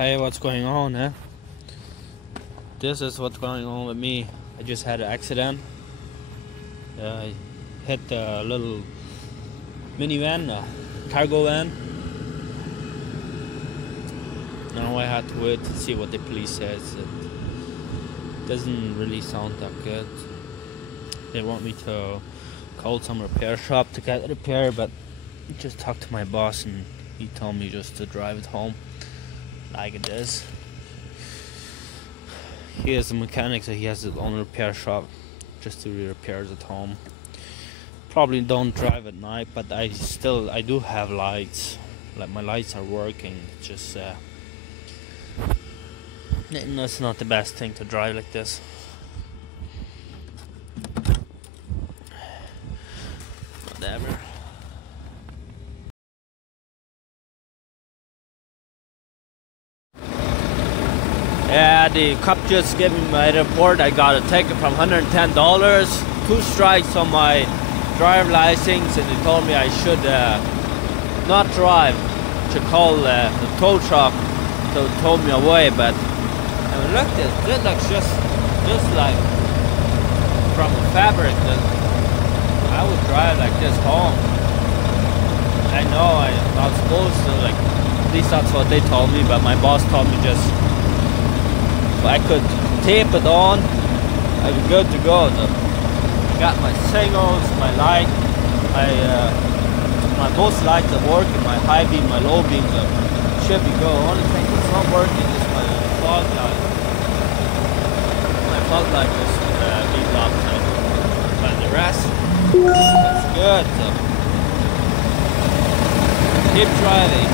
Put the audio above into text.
Hey, what's going on, eh? This is what's going on with me. I just had an accident. I hit a little minivan, a cargo van. Now I had to wait to see what the police says. It doesn't really sound that good. They want me to call some repair shop to get it repaired, but I just talked to my boss and he told me just to drive it home like it is. He is a mechanic, so he has his own repair shop just to do repairs at home. Probably don't drive at night, but I do have lights. Like my lights are working. It's just it's not the best thing to drive like this. Whatever. Yeah, the cop just gave me my report. I got a ticket from $110, 2 strikes on my driver license, and they told me I should not drive. Should call the tow truck to tow me away. But I mean, look, this looks just like from a fabric that I would drive like this home. I know I'm not supposed to, like, at least that's what they told me, but my boss told me just if I could tape it on, I'd be good to go. So I got my signals, my light, my both lights are working, my high beam, my low beam should be go. Only thing that's not working is my fog light. My fog light is being locked out. But the rest, it's good. So keep driving.